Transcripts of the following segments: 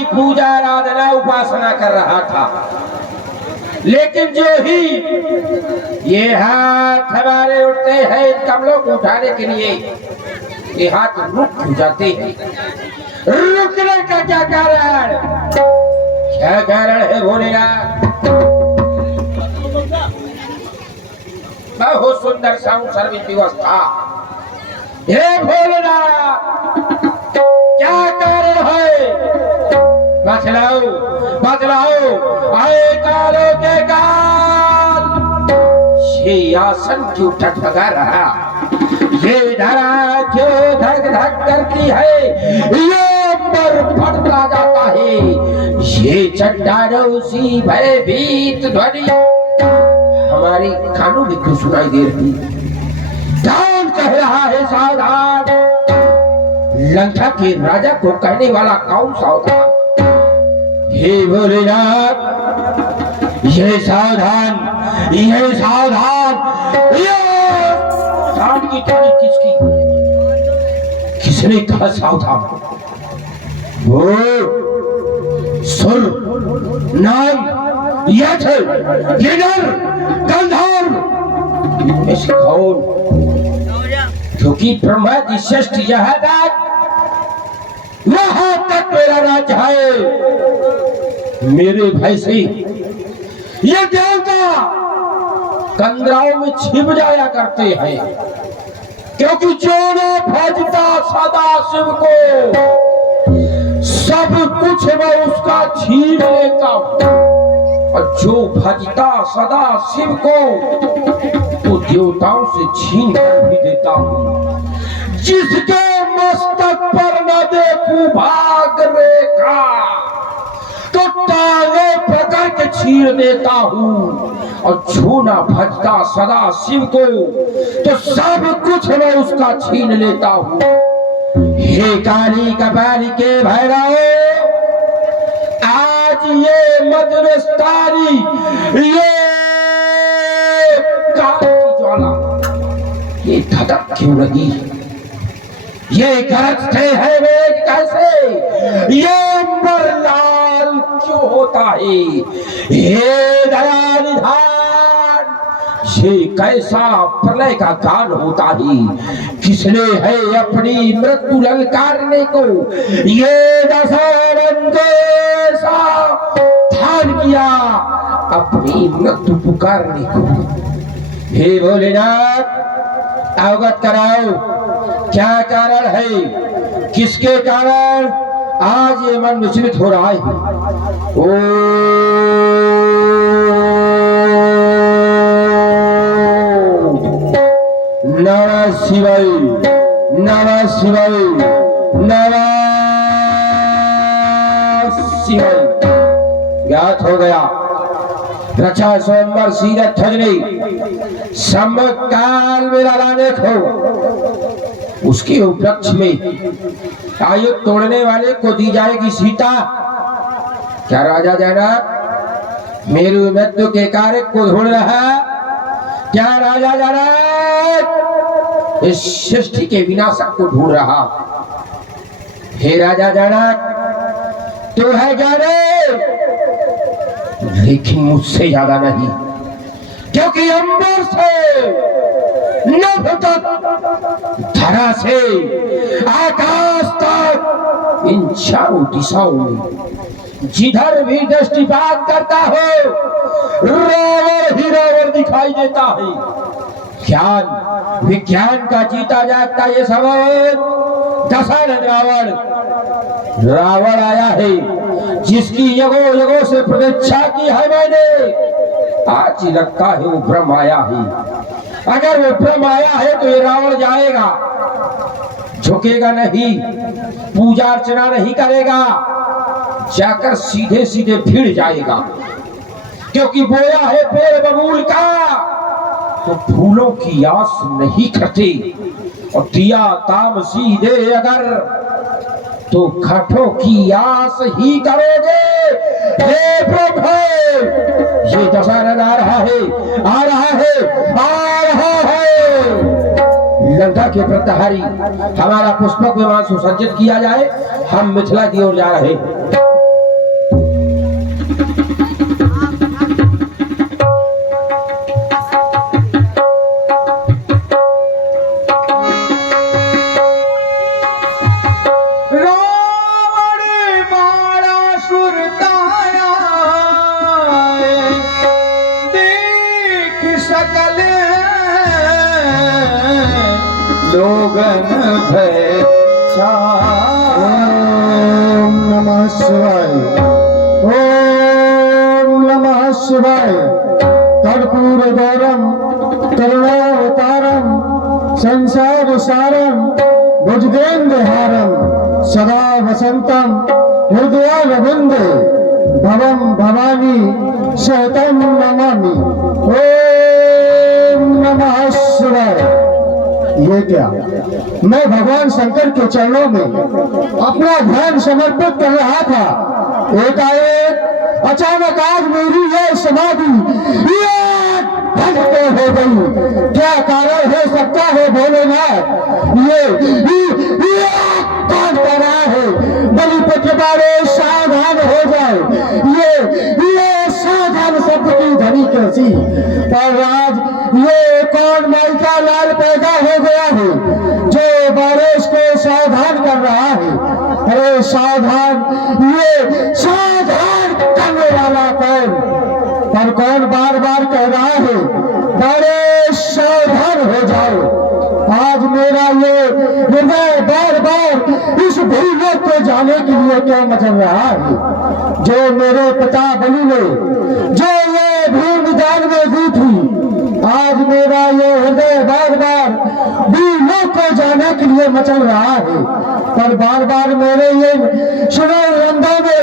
की पूजा आराधना उपासना कर रहा था, लेकिन जो ही ये हाथ हमारे उठते हैं इन कमलों को उठाने के लिए, ये हाथ रुक जाते हैं। रुकने का क्या कारण, क्या कारण है भोलेनाथ? बहुत सुंदर सर्विस व्यवस्था। हे भोलेनाथ, क्या कारण है? बतलाओ बतलाओ। आए कालों के काल, ये आसन क्यों ठगठगा रहा, ये धरा क्यों धक धक करती है, ये पर फटता जाता है, ये चट्टानों सी भयभीत ध्वनि हमारे कानों में क्यों सुनाई दे रही? कौन कह रहा है सावधान? लंका के राजा को कहने वाला कौन सावधान? हे भोलेनाथ, ये सावधान, ये सावधान, ये सावधान की ध्वनि किसकी? किसने कहा सावधान? वो सुर नाम यक्ष लीडर गंधर्व कौन? क्योंकि ब्रह्मा जी श्रेष्ठ यह बात, वहां तक मेरा राज्य है। मेरे भय से ये देवता कंदराओं में छिप जाया करते हैं, क्योंकि जो न भजता सदा शिव को, सब कुछ मैं उसका छीन लेता हूं, और जो भजता सदा शिव को, तो देवताओं से छीन कर भी देता हूं। जिसके मस्तक पर न देखूं भाग रेखा, तो टांगे पकड़ के छीन देता हूं, और जो न भजता सदा शिव को, तो सब कुछ मैं उसका छीन लेता हूं। हे काली कपाली के भैरव, आज ये मधुरस्तारी, ये काल की ज्वाला, ये धधक क्यों लगी? ये गरजते हैं वेग कैसे? ये अंबर लाल क्यों होता है? हे दया निधान, ये कैसा प्रलय का गान होता है? किसने है अपनी मृत्यु ललकारने को ये दशानन जैसा ध्यान किया, अपनी मृत्यु पुकारने को? हे भोलेनाथ, अवगत कराओ, क्या कारण है? किसके कारण आज ये मन विचलित हो रहा है? ओ नमः शिवाय, नमः शिवाय, नमः शिवाय। ज्ञात हो गया, रक्षा सोमवार सीरत ठजनी सम्मत काल मेरा लाने को, उसके उपलक्ष्य में आयु तोड़ने वाले को दी जाएगी सीता। क्या राजा जनक मेरु मृत्यु के कार्य को ढूंढ रहा? क्या राजा जनक इस सृष्टि के विनाशक को ढूंढ रहा? हे राजा जनक, तू है ज्ञानी, लेकिन मुझसे ज्यादा नहीं, क्योंकि अंबर से नभ तक, धरा से आकाश तक, इन चारों दिशाओं में जिधर भी दृष्टिपात करता हो, रावण ही रावण दिखाई देता है। ज्ञान विज्ञान का जीता जागता ये सब दशानन रावण आया है, जिसकी यगो यगो से प्रतीक्षा की है मैंने। आज ही लगता है वो ब्रह्म आया है। अगर वो ब्रह्म आया है तो ये रावण जाएगा, झुकेगा नहीं, पूजा अर्चना नहीं करेगा, जाकर सीधे सीधे भिड़ जाएगा, क्योंकि बोया है पेड़ बबूल का तो फूलों की आस नहीं करते, और दिया ताम सीधे अगर तो घाटों की आस ही करोगे। हे प्रभु, ये दशहरा आ रहा है, आ रहा है, आ रहा है। लंका के प्रत्याहारी हमारा पुष्पक विमान सुसज्जित किया जाए, हम मिथिला की ओर जा रहे। लोगन भय छाए। ओम नमः शिवाय, ओम नमः शिवाय। कर्पूर गौरम करुणावतारम संसार सारम भुजगेन्द्रहारम सदा वसंतम हृदयारविंदे भवम भवानी शतम नमामि। ओम नमः शिवाय। ये क्या, मैं भगवान शंकर के चरणों में अपना ध्यान समर्पित कर रहा था, एकाएक अचानक आज मेरी ये समाधि हो गई। क्या कारण हो सकता है भोलेनाथ? ये कौन कर रहा है? बलिपुत्र वाले सावधान हो जाए। ये सावधान शब्द की ध्वनि कैसी? पर आज ये कौन माई का लाल पैदा हो गया है जो बारिश को सावधान कर रहा है? अरे सावधान, ये सावधान करने वाला कौन? पर कौन बार बार कह रहा है बारिश सावधान हो जाओ? आज मेरा ये हृदय बार बार इस भूलोक को जाने के लिए क्यों मचल रहा है? जो मेरे पिता बलि ने जो ये भूमि दान में दी थी, आज मेरा ये हृदय बार बार भूलोक को जाने के लिए मचल रहा है। पर बार बार मेरे ये सुनर रंधों में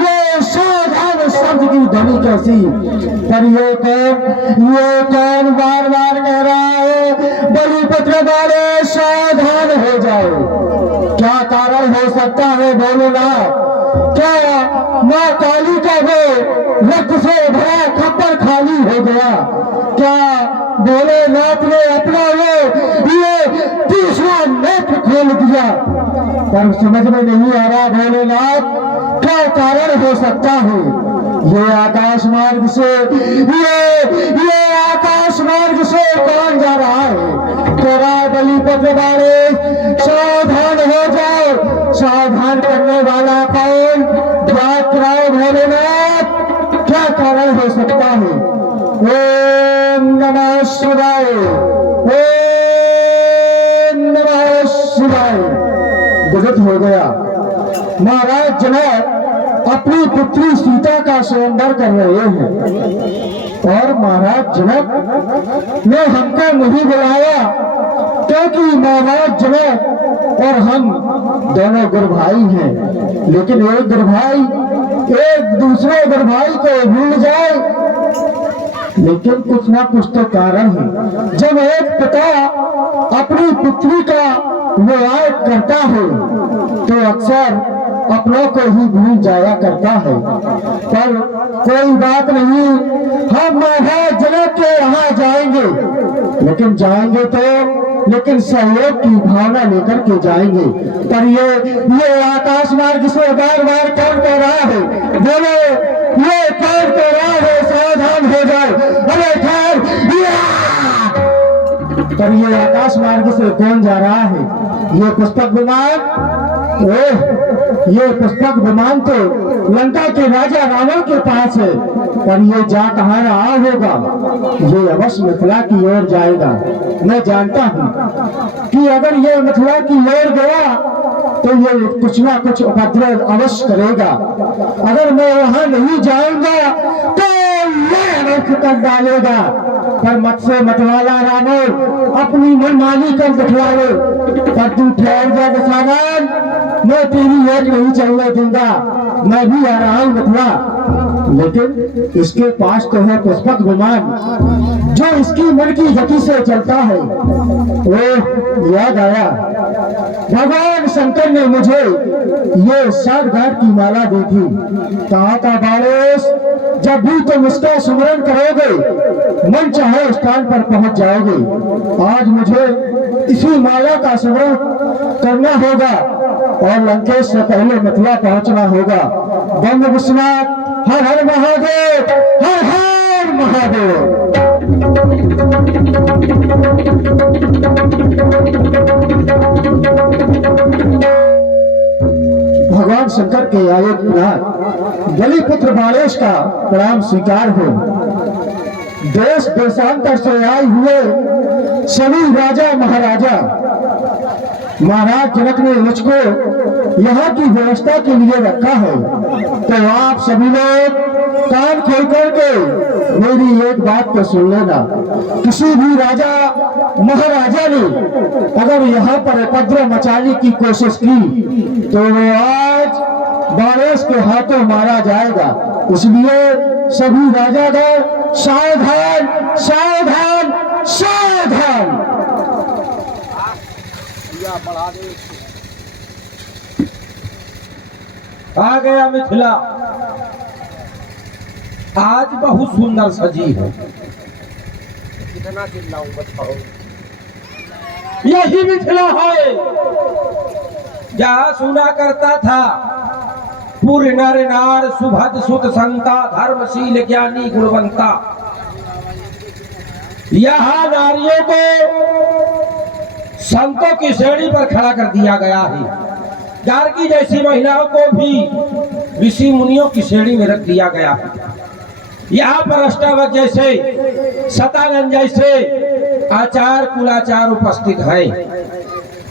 ये सावधान शब्द की ध्वनि कैसी? पर ये कौन बार बार कह रहा है बलिपुत्र वाले सावधान हो जाओ? क्या कारण हो सकता है भोलेनाथ? क्या माँ काली का वो रक्त से भरा खप्पर खाली हो गया? क्या भोलेनाथ ने अपना ये तीसरा नेत्र खोल दिया? पर समझ में नहीं आ रहा भोलेनाथ, क्या कारण हो सकता है? ये आकाश मार्ग से ये आकाश मार्ग से कौन जा रहा है? तेरा बलिपुत्र वाले सावधान हो जाओ। सावधान करने वाला कौन? बात कराओ भोलेनाथ, क्या कारण हो सकता है? ओम नमः शिवाय, ओम नमः शिवाय। विदित हो गया महाराज जनक अपनी पुत्री सीता का स्वयंवर कर रहे हैं और महाराज जनक ने हमको नहीं बुलाया, क्योंकि महाराज जनक और हम दोनों गुरु भाई हैं। लेकिन एक गुरु भाई एक दूसरे गुरु भाई को भूल जाए, लेकिन कुछ ना कुछ तो कारण है। जब एक पिता अपनी पुत्री का विवाह करता है तो अक्सर अपनों को ही भूल जाया करता है। पर कोई बात नहीं, हम महाराज जनक के यहाँ जाएंगे, लेकिन जाएंगे लेकिन सहयोग की भावना लेकर के जाएंगे। पर ये आकाश मार्ग से बार बार कौन कह रहा है? बोलो, ये कौन कह रहा है सावधान हो जाए? अरे खैर, पर ये आकाश मार्ग से कौन जा रहा है? ये पुष्पक विमान, ये पुष्पक विमान तो लंका के राजा रावण के पास है, पर ये जा कहाँ रहा होगा? ये अवश्य मिथिला की ओर जाएगा। मैं जानता हूँ कि अगर ये मिथिला की ओर गया तो ये कुछ ना कुछ उपद्रव अवश्य करेगा। अगर मैं वहां नहीं जाऊंगा तो ये अनर्थ कर डालेगा। पर मत से मतवाला रावण अपनी मनमानी कर दिखलावे। पर तू ठहर जा दशानन, मैं तेरी एक नहीं चलने दूंगा। मैं भी आ रहा हूँ मथुरा, लेकिन इसके पास तो है पुष्पक विमान जो इसकी मन की गति से चलता है। वो याद आया, भगवान शंकर ने मुझे ये 7 घाट की माला दी थी। कहा था बारिश, जब भी तुम इसका सुमरन करोगे मन चाहे स्थान पर पहुंच जाओगे। आज मुझे इसी माला का सुमरन करना होगा और लंकेश से पहले मिथिला पहुंचना होगा। बम विश्वनाथ, हर हर महादेव, हर हर महादेव। भगवान शंकर के आए पुराण बलिपुत्र बालेश का प्रणाम स्वीकार हो। देश देशांतर से आए हुए सभी राजा महाराजा महाराज जनक ने मुझको यहाँ की व्यवस्था के लिए रखा है, तो आप सभी लोग कान खोल करके मेरी एक बात को सुन लेना। किसी भी राजा महाराजा ने अगर यहाँ पर उपद्रव मचाने की कोशिश की तो वो आज बारिश के हाथों मारा जाएगा। इसलिए सभी राजागण सावधान सावधान सावधान। आ गया मिथिला, आज बहुत सुंदर सजी है। कितना चिल्लाऊं बताओ, यही मिथिला है जहाँ सुना करता था पुर नर नार सुभद सुत संता धर्मशील ज्ञानी गुणवंता। यहाँ नारियों को संतों की श्रेणी पर खड़ा कर दिया गया है। जानकी जैसी महिलाओं को भी ऋषि मुनियों की श्रेणी में रख दिया गया है। यहाँ पर अष्टावक्र जैसे सतानंद जैसे आचार कुलाचार उपस्थित है।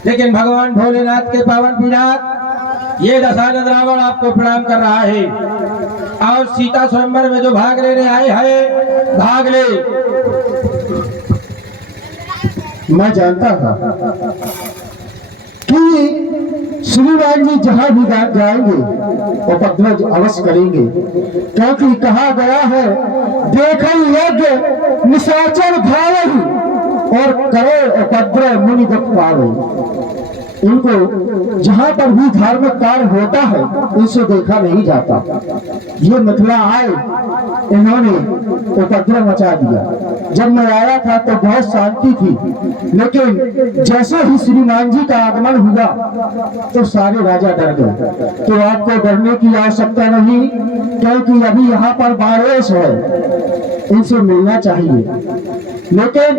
लेकिन भगवान भोलेनाथ के पावन पीनाथ ये दशानंद रावण आपको प्रणाम कर रहा है। और सीता स्वयंवर में जो भाग लेने आए हैं भाग ले। मैं जानता था कि श्रीराम जी जहां भी जाएंगे उपद्रव अवश्य करेंगे, क्योंकि कहा गया है देखो यज्ञ निशाचर भावहि और करो उपद्रव मुनि दुख पावे। इनको जहां पर भी धार्मिक कार्य होता है इनसे देखा नहीं जाता। ये मिथिला आए, इन्होंने उपद्रव मचा दिया। जब मैं आया था तो बहुत शांति थी, लेकिन जैसे ही श्रीमान जी का आगमन हुआ तो सारे राजा डर गए। तो आपको डरने की आवश्यकता नहीं, क्योंकि अभी यहाँ पर बारिश है, इनसे मिलना चाहिए। लेकिन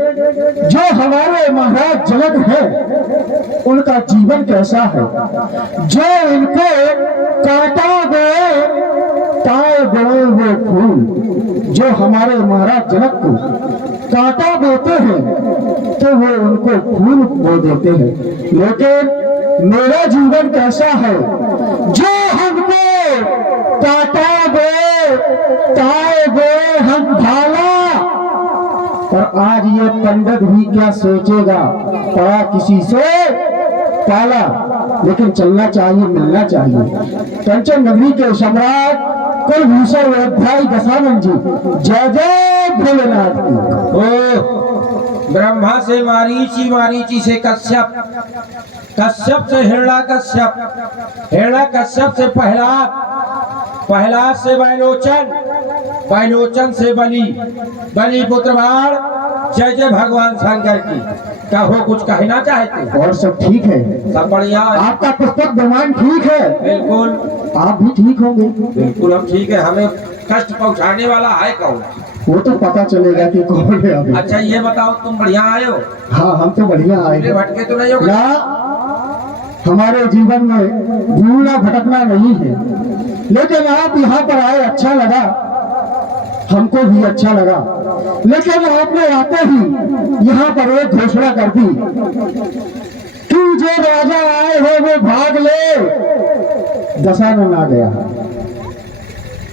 जो हमारे महाराज जनक हैं उनका जीवन कैसा है, जो इनको काटा गए ताए गए वो फूल, जो हमारे महाराज जनक को काटा देते हैं तो वो उनको फूल बो देते हैं। लेकिन मेरा जीवन कैसा है, जो हमको काटा गए ताए गए हम भाला। और आज ये पंडित भी क्या सोचेगा, पड़ा किसी से पाला, लेकिन चलना चाहिए, मिलना चाहिए। कंचन नगरी के सम्राट कुलभूषण अध्यायी दशानंद जी, जय जय भोलेनाथ की। ओ ब्रह्मा से मारीची, मारीची से कश्यप, कश्यप से हिरण्यकश्यप, हिरण्यकश्यप से प्रहलाद, प्रहलाद से बैलोचन, बैलोचन से बलि, बलि पुत्र बाण। जय जय भगवान शंकर की। कहो कुछ कहना चाहते? और सब ठीक है, सब बढ़िया। आपका पुस्तक ब्रह्मांड ठीक है? बिल्कुल। आप भी ठीक होंगे? बिल्कुल हम ठीक है। हमें कष्ट पहुंचाने वाला है कौन? वो तो पता चलेगा कि कौन है अभी। अच्छा ये बताओ, तुम बढ़िया आए हो? हाँ हम तो बढ़िया आए। भटके तो नहीं हो? ना, हमारे जीवन में भूलना भटकना नहीं है। लेकिन आप यहाँ पर आए, अच्छा लगा, हमको भी अच्छा लगा। लेकिन आपने आते ही यहाँ पर एक घोषणा कर दी कि जो राजा आए हो वो भाग ले। दशानन आ गया।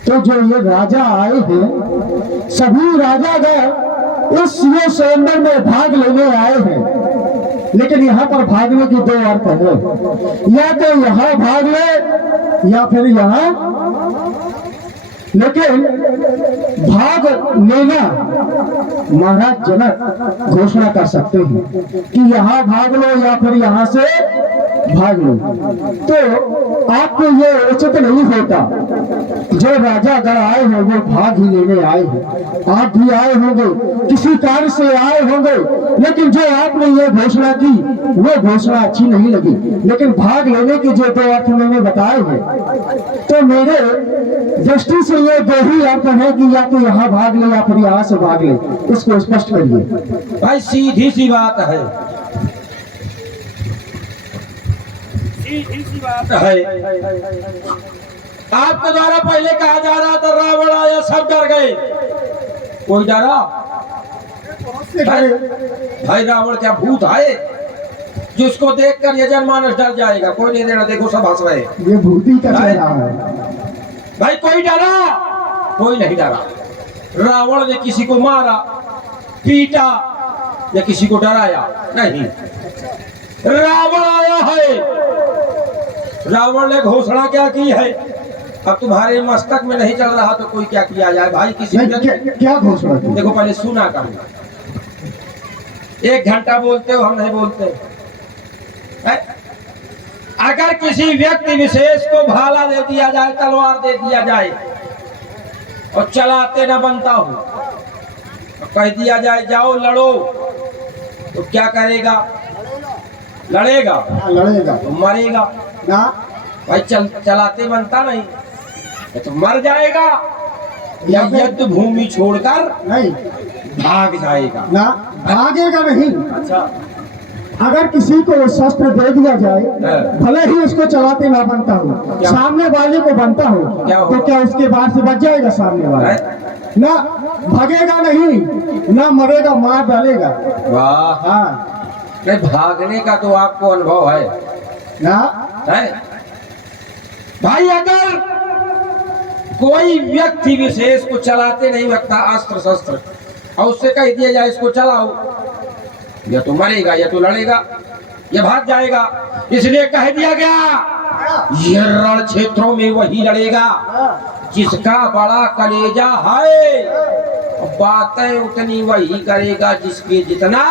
तो जो ये राजा आए हैं सभी राजा गए इस ये स्वयंवर में भाग लेने आए हैं। लेकिन यहाँ पर भागने की दो अर्थ है, या तो यहाँ भाग ले या फिर यहाँ। लेकिन भाग लेना महाराज जनक घोषणा कर सकते हैं कि यहाँ भाग लो या फिर यहाँ से भाग लो। तो आपको ये उचित नहीं होता। जो राजा गण आए हैं वो भाग ही लेने आए हैं। आप भी आए होंगे, किसी कार्य से आए होंगे, लेकिन जो आपने ये घोषणा की वो घोषणा अच्छी नहीं लगी। लेकिन भाग लेने के जो दो अर्थ मैंने बताए हैं, तो मेरे दृष्टि से ये दो ही अर्थ है कि या तो यहाँ भाग ले या फिर यहाँ से भाग ले। इसको स्पष्ट करिए भाई। सीधी सी बात है, सीधी सी बात है। आपके द्वारा पहले कहा जा रहा था रावण आया, सब डर गए। कोई डरा? भाई रावण क्या भूत आए जिसको देखकर ये जनमानस डर जाएगा। कोई नहीं देना, देखो सब हंस रहे। ये भूती का चेहरा है। भाई कोई डरा? कोई नहीं डरा। रावण ने किसी को मारा, पीटा या किसी को डराया नहीं। रावण आया है। रावण ने घोषणा क्या की है? अब तुम्हारे मस्तक में नहीं चल रहा तो कोई क्या किया जाए भाई? किसी क्या घोषणा की? देखो पहले सुना कर। 1 घंटा बोलते हो, हम नहीं बोलते है? अगर किसी व्यक्ति विशेष को भाला दे दिया जाए, तलवार दे दिया जाए और चलाते न बनता हो, तो कह दिया जाए जाओ लड़ो, तो क्या करेगा? लड़ेगा? लड़ेगा तो मरेगा ना भाई। चलाते बनता नहीं तो मर जाएगा या युद्ध भूमि छोड़कर नहीं भाग जाएगा ना, भागेगा नहीं। अच्छा, अगर किसी को शस्त्र दे दिया जाए, भले ही उसको चलाते ना बनता हो, सामने वाले को बनता हो, तो क्या उसके बाहर से बच जाएगा सामने वाला? ना, भागेगा नहीं, ना मरेगा, मार डालेगा। वाह। हाँ, नहीं भागने का तो आपको अनुभव है ना है भाई। अगर कोई व्यक्ति विशेष को चलाते नहीं रखता अस्त्र शस्त्र और उससे कह दिया जाए इसको चलाओ, या तो मरेगा या तो लड़ेगा या भाग जाएगा। इसलिए कह दिया गया ये रण क्षेत्रों में वही लड़ेगा जिसका बड़ा कलेजा है, बातें उतनी वही करेगा जिसके जितना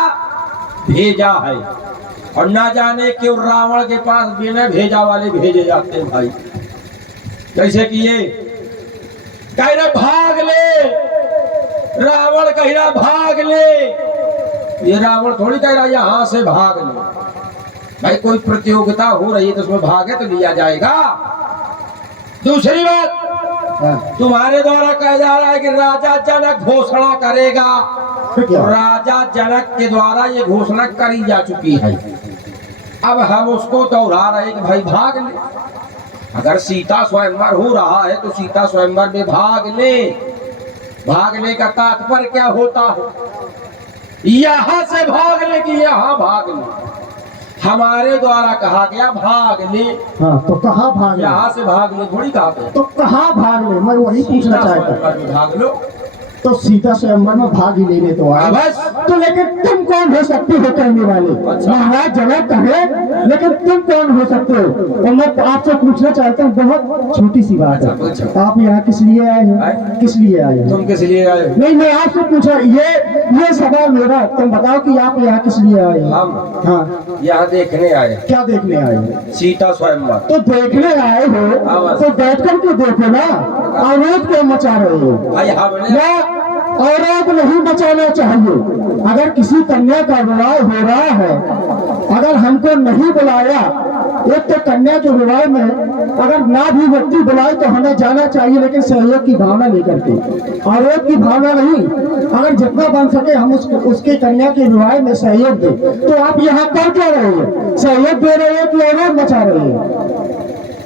भेजा है। और ना जाने क्यों रावण के पास बिना भेजा वाले भेजे जाते हैं भाई। कैसे किए? कह रहे भाग ले, रावण कह रहा भाग ले। ये रावण थोड़ी कह रहा यहां से भाग ले। भाई कोई प्रतियोगिता हो रही है तो उसमें भागे तो लिया जाएगा। दूसरी बात, तुम्हारे द्वारा कहा जा रहा है कि राजा जनक घोषणा करेगा। राजा जनक के द्वारा ये घोषणा करी जा चुकी है। अब हम उसको दोहरा रहे कि भाई भाग ले। अगर सीता स्वयंवर हो रहा है तो सीता स्वयंवर में भाग ले। भागने का तात्पर्य क्या होता है? यहां से भाग ले कि यहां भाग ले? हमारे द्वारा कहा गया भाग ले। हाँ, तो कहाँ भाग ले? यहाँ से भाग ले थोड़ी कहा गया। तो कहाँ भाग ले? मैं वही पूछना चाहता हूँ। भाग लो तो सीता स्वयंवर में भाग ही लेने तो आए। बस। तो लेकिन तुम कौन हो सकते हो कहने वाले? अच्छा। महाराज जनक कहे, लेकिन तुम कौन हो सकते हो? और मैं आपसे पूछना चाहता हूँ, बहुत छोटी सी बात है। अच्छा। आप यहाँ किस लिए आए हैं? किस लिए आए हैं? तुम किस लिए आए? नहीं, मैं आपसे पूछा, ये सवाल मेरा, तुम बताओ कि आप यहाँ किस लिए आए हैं? हम हाँ, यहाँ देखने आए। क्या देखने आए हैं? सीता स्वयंवर। तो देखने आए हो तो बैठ कर के देखो ना, अवरोध क्यों मचा रहे हो? भाई हमने अवरोध नहीं मचाना चाहिए। अगर किसी कन्या का विवाह हो रहा है, अगर हमको नहीं बुलाया, एक तो कन्या के विवाह में अगर ना भी व्यक्ति बुलाए तो हमें जाना चाहिए, लेकिन सहयोग की भावना लेकर के, अवरोध की भावना नहीं। अगर जितना बन सके हम उसके कन्या के विवाह में सहयोग दें। तो आप यहाँ कर क्या रहे हैं? सहयोग दे रहे हैं कि अवरोध मचा रहे हैं?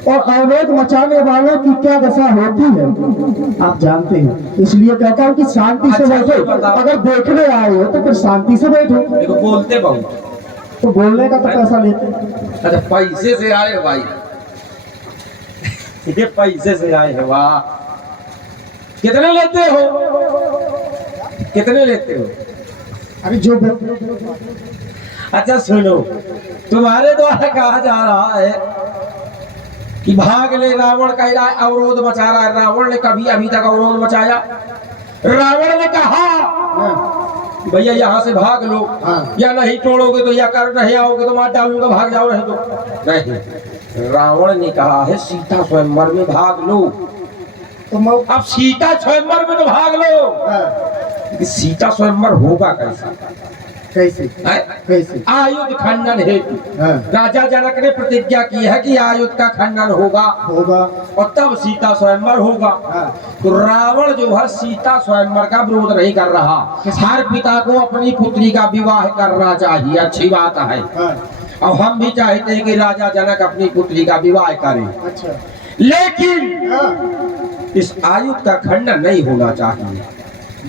और अवरोध मचाने वालों की क्या दशा होती है आप जानते हैं। इसलिए कहता हूँ कि शांति से बैठो। अगर देखने आए हो तो फिर शांति से बैठो। देखो बोलते बहुत, तो बोलने का तो पैसा लेते। अच्छा पैसे से आए भाई, ये पैसे से आए हैं। वाह, कितने लेते हो? कितने लेते हो? अरे जो अच्छा सुनो, तुम्हारे द्वारा कहा जा रहा है कि भाग ले। रावण कह रहा है अवरोध मचा रहा है। रावण ने कभी अभी तक अवरोध मचाया? रावण ने कहा भैया यहाँ से भाग लो। हाँ। या नहीं तोड़ोगे तो, या कर नहीं आओगे तो मार डालूंगा, भाग जाओ। नहीं तो नहीं, रावण ने कहा है सीता स्वयंवर में भाग लो। तो अब सीता स्वयंवर में तो भाग लो। हाँ। सीता स्वयंवर होगा कैसा? कैसे? कैसे? आयुध खंडन हेतु राजा जनक ने प्रतिज्ञा की है कि आयुध का खंडन होगा और तब सीता स्वयंवर होगा। तो रावण जो है सीता स्वयंवर का विरोध नहीं कर रहा। हर पिता को अपनी पुत्री का विवाह करना चाहिए, अच्छी बात है। और हम भी चाहते हैं कि राजा जनक अपनी पुत्री का विवाह करें। अच्छा। लेकिन इस आयुध का खंडन नहीं होना चाहिए।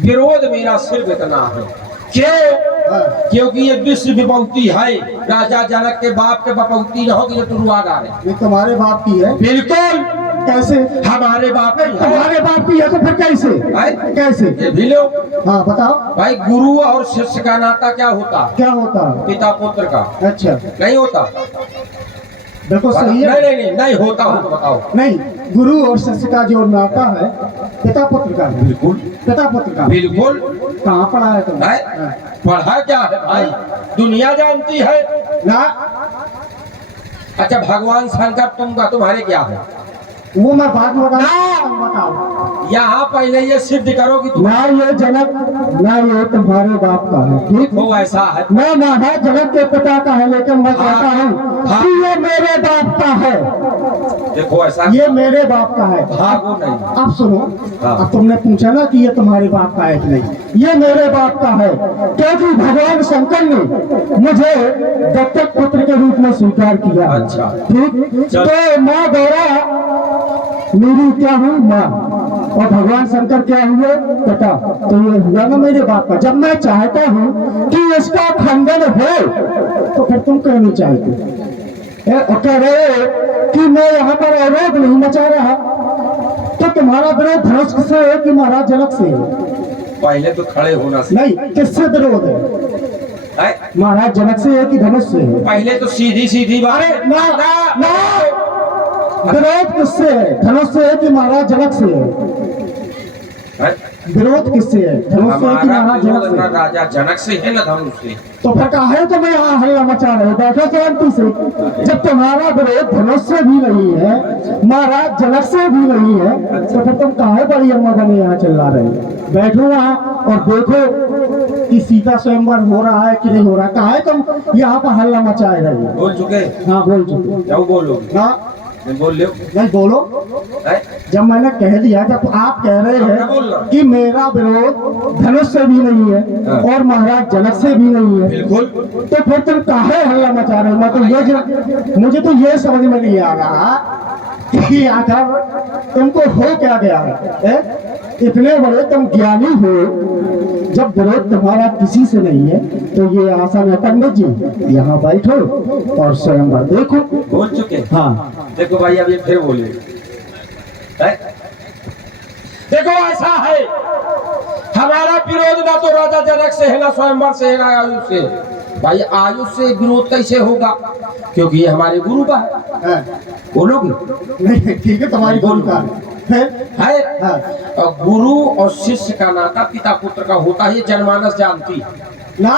विरोध मेरा सिर्फ इतना है, क्यों? क्योंकि ये विश्व विभूति है। राजा जनक के बाप के बपौती न होगी तो तुरुआ डाले। ये तुम्हारे बाप की है? बिल्कुल। कैसे? हमारे बाप है। तुम्हारे बाप की है तो फिर कैसे? कैसे? ये भी लो। हाँ बताओ भाई, गुरु और शिष्य का नाता क्या होता? क्या होता? पिता पुत्र का। अच्छा, नहीं होता? देखो सही है। नहीं होता हो तो बताओ। नहीं, गुरु और शिष्य का जो नाता है पिता पुत्र का है। बिल्कुल। पिता पुत्र का। बिल्कुल। कहाँ पढ़ा है तुमने? पढ़ा क्या है भाई? दुनिया जानती है ना। अच्छा, भगवान शंकर तुम्हारे क्या है? वो मैं बाद में बताओ। यहाँ पहले ये सिद्ध करो कि ना ये जनक, ना ये तुम्हारे बाप का है। ठीक वो ऐसा है। मैं महाराज जनक के पिता का है, लेकिन मैं कहता हूँ कि ये मेरे बाप का है। देखो ऐसा, ये मेरे बाप का है। भागो नहीं। अब सुनो, अब तुमने पूछा ना कि ये तुम्हारे बाप का है कि नहीं। ये मेरे बाप का है, क्योंकि भगवान शंकर ने मुझे दत्तक पुत्र के रूप में स्वीकार किया। अच्छा। ठीक। तो माँ गौरा मेरी क्या हुई? माँ। और भगवान शंकर क्या हुए? पिता। तो ये हुआ ना मेरे बाप का। जब मैं चाहता हूँ कि इसका खंडन हो तो फिर तुम क्यों नहीं चाहते? और कह रहे हो कि मैं यहाँ पर अवरोध नहीं मचा रहा, तो तुम्हारा विरोध धनुष से है कि महाराज जनक से है? पहले तो खड़े होना से। नहीं, किससे विरोध है? महाराज जनक से है कि धनुष से है? पहले तो सीधी सीधी बात। ना, ना, ना। विरोध किससे है? धनुष से है कि महाराज जनक से है? विरोध किससे है? धनुष से है कि महाराज जनक से? ना राजा जनक से है ना धनुष से। तो फिर कहा है तो मैं यहाँ हल्ला मचा रहे हो? बैठो शांति से। जब तुम्हारा विरोध धनुष से भी नहीं है, महाराज जनक से भी नहीं है, तो फिर तुम काहे बड़ी अम्मा बने यहाँ चिल्ला रहे हो? बैठो वहाँ और देखो कि सीता स्वयंवर हो रहा है कि नहीं हो रहा। काहे तुम यहाँ पर हल्ला मचाए रहे हो? बोल चुके? हाँ बोल चुके। जाओ बोलो ना बोल लो। नहीं बोलो। जब मैंने कह दिया, जब आप कह रहे हैं कि मेरा विरोध धनुष से भी नहीं है और महाराज जनक से भी नहीं है, बिल्कुल, तो फिर तुम काहे हल्ला मचा रहे हो? मैं तो मुझे तो ये समझ में नहीं आ रहा कि आखिर तुमको हो क्या गया है? इतने बड़े तुम ज्ञानी हो, जब विरोध तुम्हारा किसी से नहीं है तो ये आसन है। पंडित जी यहाँ बैठो और स्वयंवर देखो। बोल चुके? हाँ देखो भाई, अब ये फिर बोलिए। देखो ऐसा है, हमारा विरोध ना तो राजा जनक से है, ना स्वयंवर से है, ना आयुष से। भाई आयुष से विरोध कैसे होगा? क्योंकि ये हमारे गुरु का है। बोलोगे? नहीं, ठीक है, तुम्हारी गुरु का है। और गुरु और शिष्य का नाता पिता पुत्र का होता है, ये जनमानस जानती ना।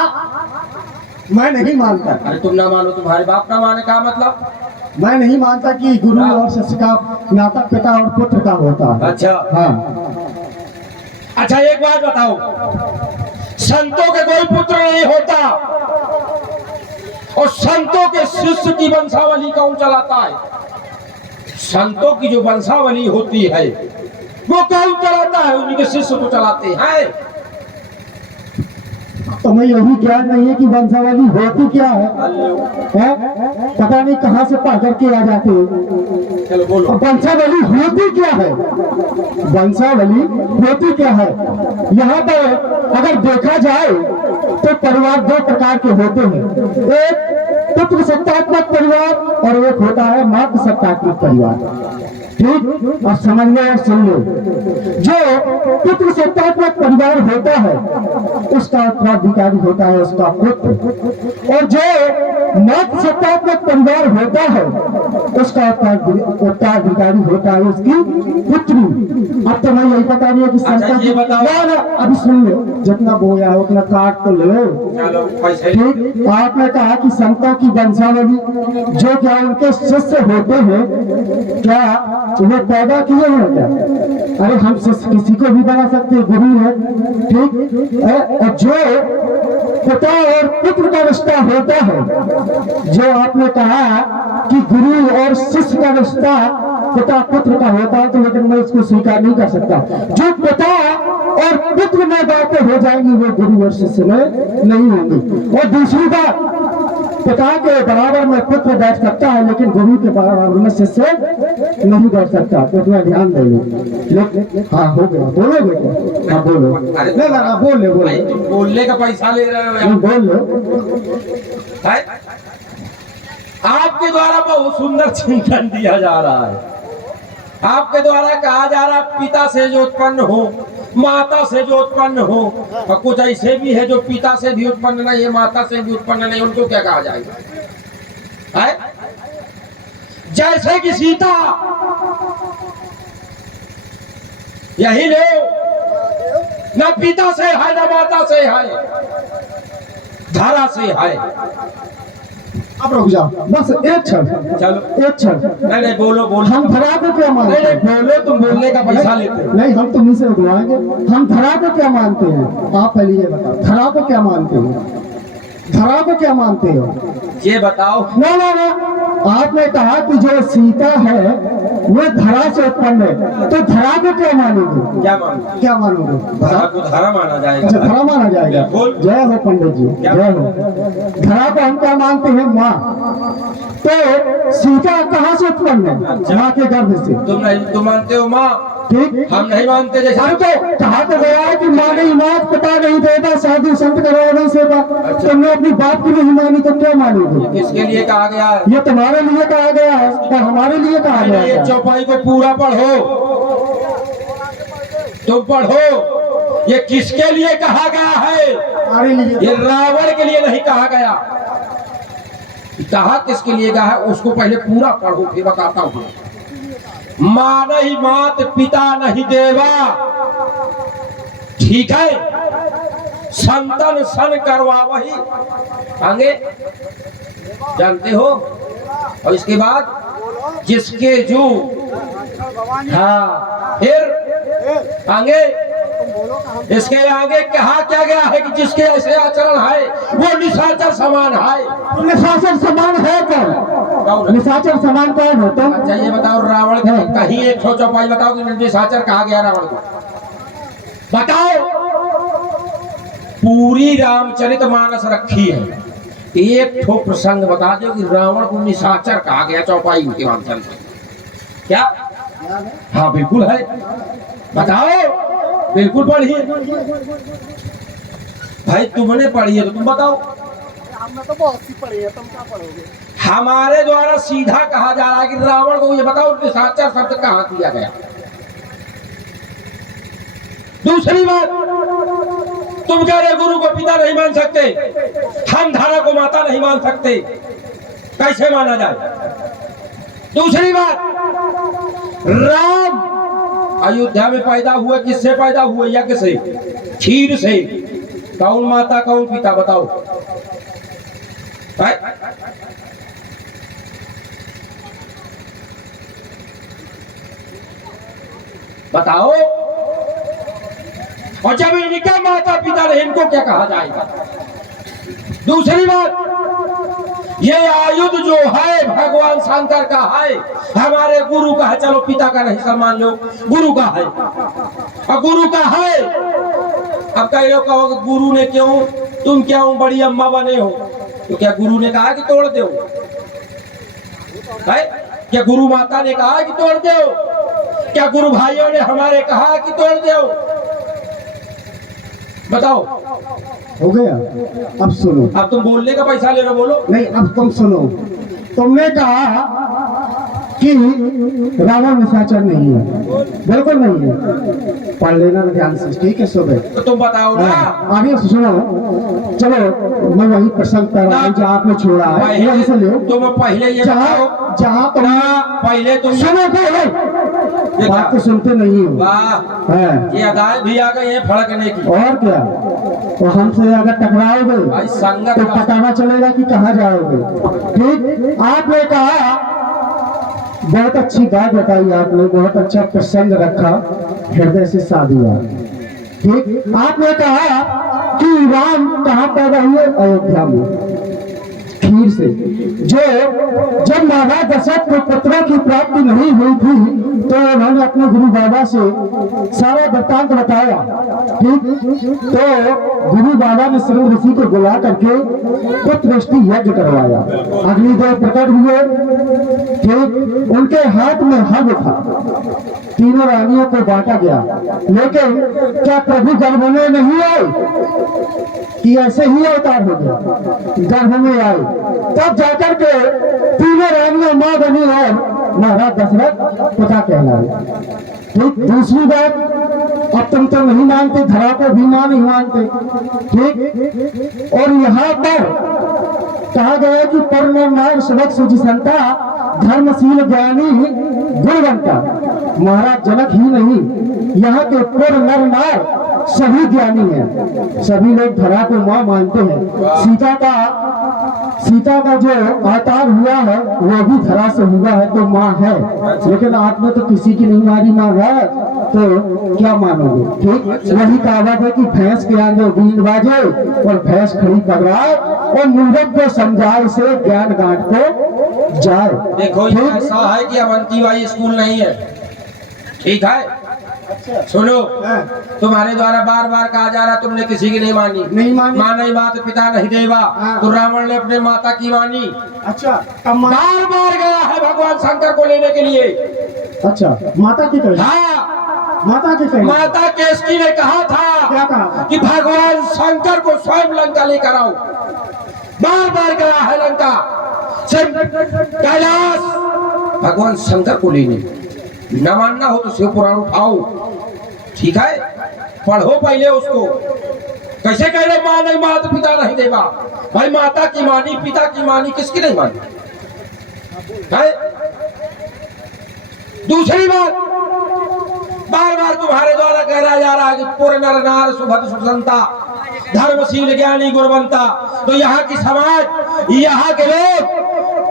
मैं नहीं मानता। अरे तुम ना मानो, तुम्हारे बाप ना माने, का मतलब? मैं नहीं मानता कि गुरु और शिष्य का नाता पिता और पुत्र का होता है। अच्छा। हाँ। अच्छा एक बात बताओ, संतों के कोई पुत्र नहीं होता, और संतों के शिष्य की वंशावली कौन चलाता है? संतों की जो वंशावली होती है वो कौन चलाता है? उनके शिष्य तो चलाते हैं। तो मैं यही ज्ञान नहीं है कि वंशावली होती क्या है? पता नहीं कहाँ से पढ़ करके आ जाते हैं। चलो बोलो। वंशावली होती क्या है? वंशावली होती क्या है? यहाँ पर अगर देखा जाए तो परिवार दो प्रकार के होते हैं। एक पुत्र सत्तात्मक परिवार और एक होता है मातृ सत्तात्मक परिवार। ठीक, और समझ लो और सुन लो। जो पुत्र सत्तात्मक परिवार होता है उसका उत्तराधिकारी होता है उसका पुत्र, और जो मातृ सत्तात्मक परिवार होता है उसका उत्तराधिकारी होता है उसकी पुत्री। अब तो मैं यही बता रही है कि संतान। अभी सुन लो, जितना बोया है उतना काट तो लो। ठीक, आपने कहा कि संतों की वंशावली जो क्या उनके शिष्य होते हैं, क्या वो पैदा किए हैं क्या? अरे हम किसी को भी बना सकते हैं, गुरु है। ठीक, और जो पिता और पुत्र का रिश्ता होता है, जो आपने कहा कि गुरु और शिष्य का रिश्ता पिता पुत्र का होता है, तो लेकिन मैं इसको स्वीकार नहीं कर सकता। जो पिता और पुत्र में बातें हो जाएंगी वो गुरु और शिष्य में नहीं होंगी। और दूसरी बात, पिता के बराबर में पुत्र बैठ सकता है, लेकिन गुरु के बराबर में शिष्य नहीं बैठ सकता। तो इतना ध्यान दे लो। हाँ हो गया, बोलो बेटा। हाँ बोलो, नहीं ना बोल ले, बोल बोलने का पैसा ले रहे हो बोल लो। है? आपके द्वारा बहुत सुंदर चिंतन दिया जा रहा है। आपके द्वारा कहा जा रहा पिता से जो उत्पन्न हो, माता से जो उत्पन्न हो, और कुछ ऐसे भी है जो पिता से भी उत्पन्न नहीं है, माता से भी उत्पन्न नहीं, उनको क्या कहा जाएगा? है? जैसे कि सीता, यही लो, न पिता से है न माता से है, धरा से है। अब रुक जाओ, बस एक क्षण, चलो एक क्षण। नहीं बोलो बोलो। हम धरा को क्या मानते हैं? बोलो, तुम बोलने का पैसा लेते हो। नहीं, हम तुम्हीं से उठवाएंगे। हम धरा को क्या मानते हैं? आप पहले ये बताओ, धरा को क्या मानते हो? धरा को क्या मानते हो? ये बताओ। ना ना ना, आपने कहा कि जो सीता है वो धरा से उत्पन्न है, तो धरा को क्या मानोगे? क्या मानोगे? क्या मानोगे? धरा को धरा माना जाएगा। अच्छा, धरा माना जाएगा। जय हो पंडित जी, जय हो। धरा को हम क्या मानते हैं? माँ। तो सीता कहाँ से उत्पन्न है? माँ के गर्भ से। तुम मानते हो माँ, ठीक? हम नहीं मानते। जैसे हम तो कहा तो गया है कि माँ नहीं मात, पिता नहीं देता, साधु संत करो नहीं सेवा। तुमने अपनी बात की नहीं मानी तो क्या मानोगे? किसके लिए कहा गया है? ये तुम्हारे लिए कहा गया है या हमारे लिए कहा गया है? ये चौपाई को पूरा पढ़ो, तुम पढ़ो। ये किसके लिए कहा गया है? हमारे लिए। ये रावण के लिए नहीं कहा गया। कहा किसके लिए गया है उसको पहले पूरा पढ़ो, फिर बताता हूँ। माँ नहीं मात, पिता नहीं देवा, ठीक है? संतन सन करवा वही आगे, जानते हो? और इसके बाद जिसके जो, हाँ, फिर आगे, इसके आगे कहा क्या गया है कि जिसके ऐसे आचरण है वो निशाचर समान है। निशाचर समान है कौन? निशाचर समान कौन होता है? अच्छा ये बताओ, रावण का कहीं एक सौ चौपाई बताओ कि निशाचर कहा गया रावण को, बताओ। पूरी रामचरितमानस रखी है, एक ठो प्रसंग बता दो कि रावण को निशाचर कहा गया चौपाई के माध्यम से। क्या? हाँ बिल्कुल है, बताओ। बिल्कुल पढ़िए भाई, तुमने पढ़ी है तो तुम बताओ। हमने तो बहुत सी पढ़ी है, तुम क्या पढ़ोगे? हमारे द्वारा सीधा कहा जा रहा है कि रावण को ये बताओ निशाचर शब्द कहाँ दिया गया। दूसरी बात, तुम कह रहे गुरु को पिता नहीं मान सकते, हम धरा को माता नहीं मान सकते, कैसे माना जाए? दूसरी बात, राम अयोध्या में पैदा हुए, किससे पैदा हुए? यज्ञ से, क्षीर से। कौन माता कौन पिता बताओ? बताओ। और जब इनके माता पिता रहे, इनको क्या कहा जाएगा? दूसरी बात, ये आयुध जो है भगवान शंकर का है, हमारे गुरु का है। चलो पिता का नहीं सम्मान लो, गुरु का है। और गुरु का है, अब कई लोग कहोगे गुरु ने क्यों, तुम क्या बड़ी अम्मा बने हो, तो क्या गुरु ने कहा कि तोड़ दो? है क्या गुरु माता ने कहा कि तोड़ दो? क्या गुरु भाइयों ने हमारे कहा कि तोड़ दो? बताओ। हो गया? अब सुनो। अब तुम बोलने का पैसा ले रहे हो, बोलो। नहीं, अब तुम सुनो। तुमने कहा कि रावण निशाचर नहीं है, बिल्कुल नहीं है। पढ़ लेना ध्यान से, ठीक है? सुबह तो तुम बताओ ना। आगे सुनो। चलो मैं वही प्रसंग कर रहा हूँ जो आपने छोड़ा है, यहीं से लो। तुम पहले ये बताओ, जहाँ तुम पहले तुम सुनो, पहले बात तो सुनते नहीं हो। वाह, है ये अदालत भी आ गई है फड़कने की। और क्या? तो हमसे अगर टकराओगे भाई संगत तो पता चलेगा कि कहाँ जाओगे। ठीक? आपने कहा, बहुत अच्छी बात बताई आपने, बहुत अच्छा प्रसंग रखा, हृदय से साधुआ। ठीक? आपने कहा कि राम कहाँ पैदा हुए? अयोध्या में, खीर युधिष्ठिर से, जो जब महाराज दशरथ को पुत्रों की प्राप्ति नहीं हुई थी तो उन्होंने अपने गुरु बाबा से सारा वृत्तांत बताया। ठीक, तो गुरु बाबा ने श्रृंग ऋषि को बुला करके पुत्रष्टि यज्ञ करवाया। अग्निदेव प्रकट हुए। ठीक, उनके हाथ में हव्य था, तीनों रानियों को बांटा गया। लेकिन क्या प्रभु गर्भ में नहीं आए कि ऐसे ही अवतार हो गया? गर्भ में आए, तब जाकर के तीनों रानियां मां बनी और महाराज दशरथ पिता कहलाए। ठीक, दूसरी बात, अब तुम तो नहीं मानते, धरा को भी मां नहीं मानते। ठीक, और यहाँ पर कहा गया कि पर नार सुभग सुजिसंता धर्मशील ज्ञानी गुणवंता। महाराज जनक ही नहीं, यहाँ के पर नर नार सभी ज्ञानी हैं, सभी लोग धरा को मां मानते हैं। सीता का जो अवतार हुआ है वो भी धरा से हुआ है तो माँ है, लेकिन आपने तो किसी की नहीं मारी माँ है तो क्या मानोगे? ठीक, वही कहावत है कि भैंस के आगे बीन बाजे और भैंस खड़ी पकड़ाए और मूर्ख को समझाए से ज्ञान गांठ को जाए। देखो ये ऐसा है कि अवंती बाई स्कूल नहीं है। ठीक है, सुनो, तुम्हारे द्वारा बार बार कहा जा रहा तुमने किसी की नहीं मानी। माँ नहीं मात पिता नहीं देवा, तो रावण ने अपने माता की मानी। अच्छा, बार बार गया है भगवान शंकर को लेने के लिए। अच्छा, माता की कही? हाँ, माता केसकी ने कहा था, क्या कहा? कि भगवान शंकर को स्वयं लंका लेकर आओ। बार बार गया है लंका से कैलाश भगवान शंकर को लेने। न मानना हो तो शिव पुराण उठाओ। ठीक है, पढ़ो पहले उसको। कैसे कह रहे माँ नहीं मात पिता नहीं देवा? भाई माता की मानी, पिता की मानी, किसकी नहीं मानी है? दूसरी बात, बार बार तुम्हारे द्वारा कह रहा जा रहा है कि पूर्ण नर नार सुभग सुसंता धर्मशील ज्ञानी गुणवंता। तो यहाँ की समाज, यहाँ के लोग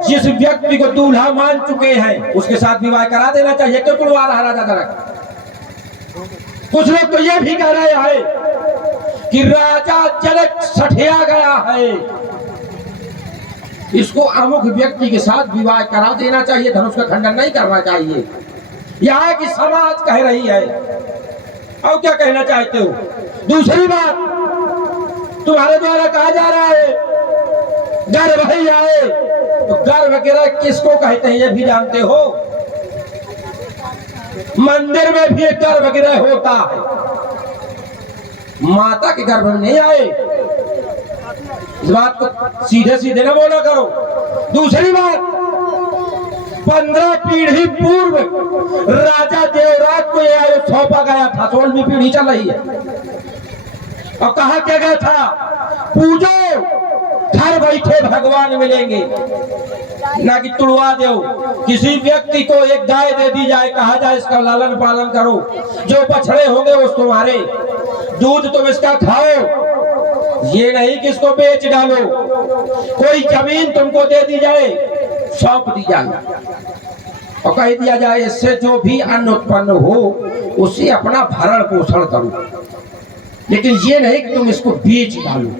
जिस व्यक्ति को दूल्हा मान चुके हैं उसके साथ विवाह करा देना चाहिए। क्यों तुड़वा रहा राजा जनक? कुछ लोग तो ये भी कह रहे हैं कि राजा जनक सठिया गया है, इसको अमुक व्यक्ति के साथ विवाह करा देना चाहिए, धनुष का खंडन नहीं करना चाहिए। यहाँ की समाज कह रही है। और क्या कहना चाहते हो? दूसरी बात, तुम्हारे द्वारा कहा जा रहा है गर्भ ही आए, तो गर्भ वगैरह किसको कहते हैं ये भी जानते हो? मंदिर में भी एक गर्भ वगैरह होता है, माता के गर्भ में नहीं आए। इस बात को सीधे सीधे ना बोला करो। दूसरी बात, 15 पीढ़ी पूर्व राजा देवराज को यह सौंपा गया था, 16वीं पीढ़ी चल रही है। और कहा क्या गया था? पूजो, घर बैठे भगवान मिलेंगे, ना कि तुड़वा दो। किसी व्यक्ति को एक गाय दे दी जाए, कहा जाए इसका लालन पालन करो, जो बछड़े होंगे वो तुम्हारे, दूध तुम इसका खाओ, ये नहीं कि इसको बेच डालो। कोई जमीन तुमको दे दी जाए, सौंप दी जाए और कह दिया जाए इससे जो भी अन्न उत्पन्न हो उससे अपना भरण पोषण करो, लेकिन ये नहीं कि तुम इसको बेच डालो।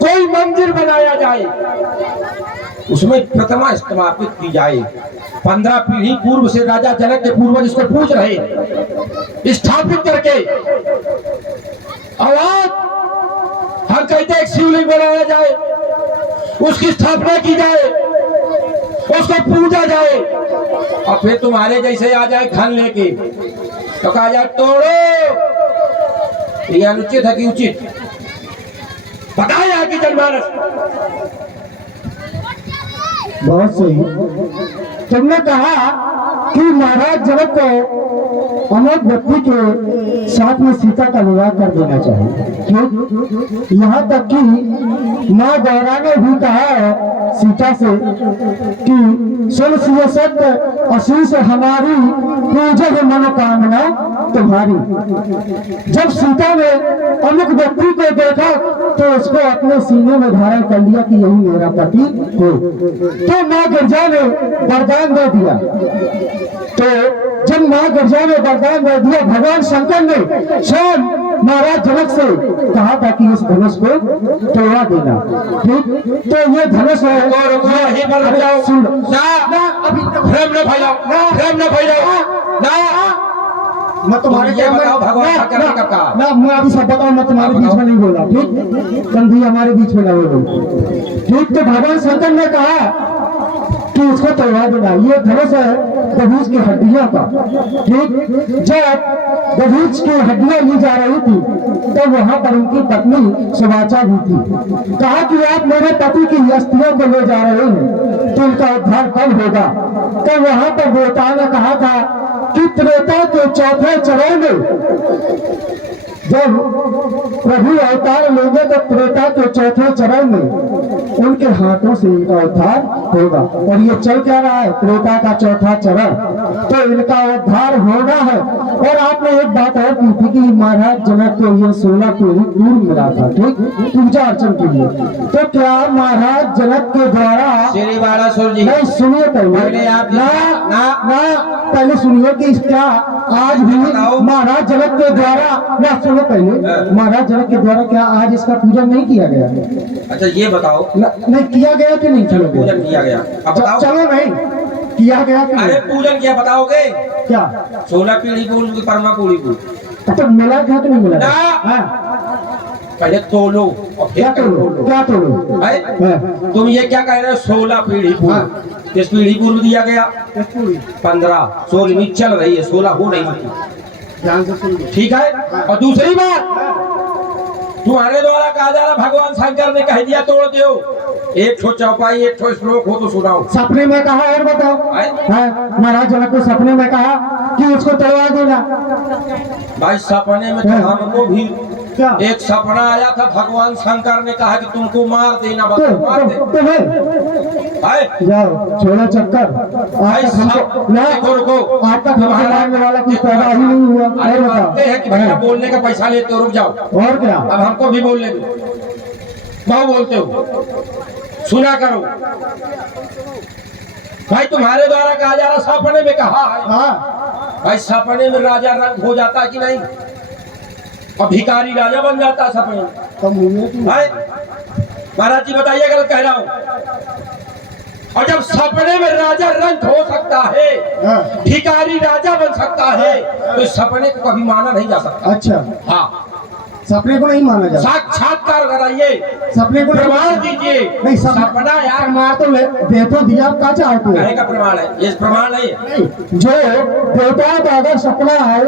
कोई मंदिर बनाया जाए, उसमें प्रतिमा स्थापित की जाए, 15 पीढ़ी पूर्व से राजा जनक के पूर्वज इसको पूज रहे, स्थापित करके। और हम कहते हैं शिवलिंग बनाया जाए, उसकी स्थापना की जाए, उसको पूजा जाए, और फिर तुम्हारे जैसे आ जाए खन लेके तो कहा जाए तोड़ो। ये अनुचित है कि उचित? बताए यहाँ की जनमानस। बहुत सही। तुमने कहा कि महाराज जनक को अमर व्यक्ति के साथ में सीता का विवाह कर देना चाहिए। क्यों? यहाँ तक कि माँ गौरा ने भी कहा है सीता से कि सुन सिय सत्य आशीष हमारी, पूजन मनोकामना तुम्हारी। जब सीता ने अमुक व्यक्ति को देखा तो उसको अपने सीने में धारण कर लिया कि यही मेरा पति हो। तो माँ गिरजा ने वरदान दे दिया। तो जब माँ गिरजा ने वरदान दे दिया, भगवान शंकर ने स्वयं महाराज जनक से कहा था कि इस धनुष को तोड़वा देना। ठीक, तो ये धनुष है। यहीं पर रुक जाओ। सुन ना अभी प्रेम न फैलाओ, प्रेम न फैलाओ ना। मैं तुम्हारे ये बताओ भगवान का करने का काम। ना मैं अभी सब बताऊं, मैं तुम्हारे बीच में नहीं बोला। ठीक, कंधी हमारे बीच में ना बोलो। ठीक, तो भगवान शंकर ने कहा कि इसको तोड़वा देना। ये धनुष है दधीच की हड्डियों का। ठीक, जब दधीच की हड्डियां ली जा रही थी तो वहां पर उनकी पत्नी सुवाचा भी थी। कहा कि आप मेरे पति की अस्थियों को ले जा रहे हैं तो इनका उद्धार कब होगा। तो वहां पर देवता ने कहा था कि त्रेता के चौथे चरण में जब प्रभु अवतार लेंगे तो त्रेता के चौथे चरण में उनके हाथों से इनका उद्धार होगा। और ये चल क्या रहा है, त्रेता का चौथा चरण, तो इनका उद्धार होना है। और आपने एक बात और की थी कि महाराज जनक को ये 16 पीढ़ी दूर मिला था। ठीक, पूजा अर्चन के लिए। तो क्या महाराज जनक के द्वारा श्री बालासुर जी नहीं, सुनिए पहले आप ना पहले सुनिए कि क्या आज भी महाराज जनक के द्वारा ना सुनो पहले, महाराज जनक के द्वारा क्या आज इसका पूजन नहीं किया गया? अच्छा ये बताओ। नहीं किया गया कि नहीं? चलो पूजन किया गया। अब बताओ। चलो नहीं किया गया कि अरे पूजन क्या बताओगे? क्या 16 पीढ़ी बोल की परमा पूरी बोल। तो मिला क्या कि नहीं मिला? ना। हाँ। पहले तोलो और क्या तोलो? क्या तोलो? हाँ। तुम ये क्या कह रहे हो? 16 पीढ़ी पूर्व। किस पीढ़ी पूर्व दिया गया? 15। 16वीं चल रही है, 16 हो नहीं सकती। ठीक है। और दूसरी बात, तुम्हारे द्वारा कहा जा रहा भगवान शंकर ने कह दिया तोड़ दो। एक ठो चौपाई, एक ठो श्लोक हो तो सुनाओ। सपने में कहा और बताओ। हाँ, महाराज जनक को सपने में कहा कि उसको तोड़वा देना। भाई सपने में तो हमको भी क्या एक सपना आया था, भगवान शंकर ने कहा कि तुमको मार देना। तो मार दे। जाओ छोड़ो चक्कर। आज तक हमको रुको, आज तक हमारे मारने वाला कोई पैदा ही नहीं हुआ। अरे मानते हैं कि भैया बोलने का पैसा लेते हो, रुक जाओ। और क्या? अब हमको भी बोलने दो। बहुत बोलते हो, सुना करो। भाई तुम्हारे द्वारा कहा जा रहा सपने में कहा है। हाँ। भाई सपने में राजा रंग हो जाता कि नहीं? और भिखारी राजा बन जाता सपने में। भाई महाराज जी बताइए गलत कह रहा हूँ। और जब सपने में राजा रंग हो सकता है, भिखारी राजा बन सकता है, तो इस सपने को कभी माना नहीं जा सकता। अच्छा, हाँ, सपने को नहीं माना जाता। साक्षात्कार कराइए, सपने को प्रमाण दीजिए। नहीं, सपना यार प्रमाण तो दे तो दिया, क्या चाहते हो? का प्रमाण है, ये प्रमाण नहीं है। जो देवताओं का अगर सपना है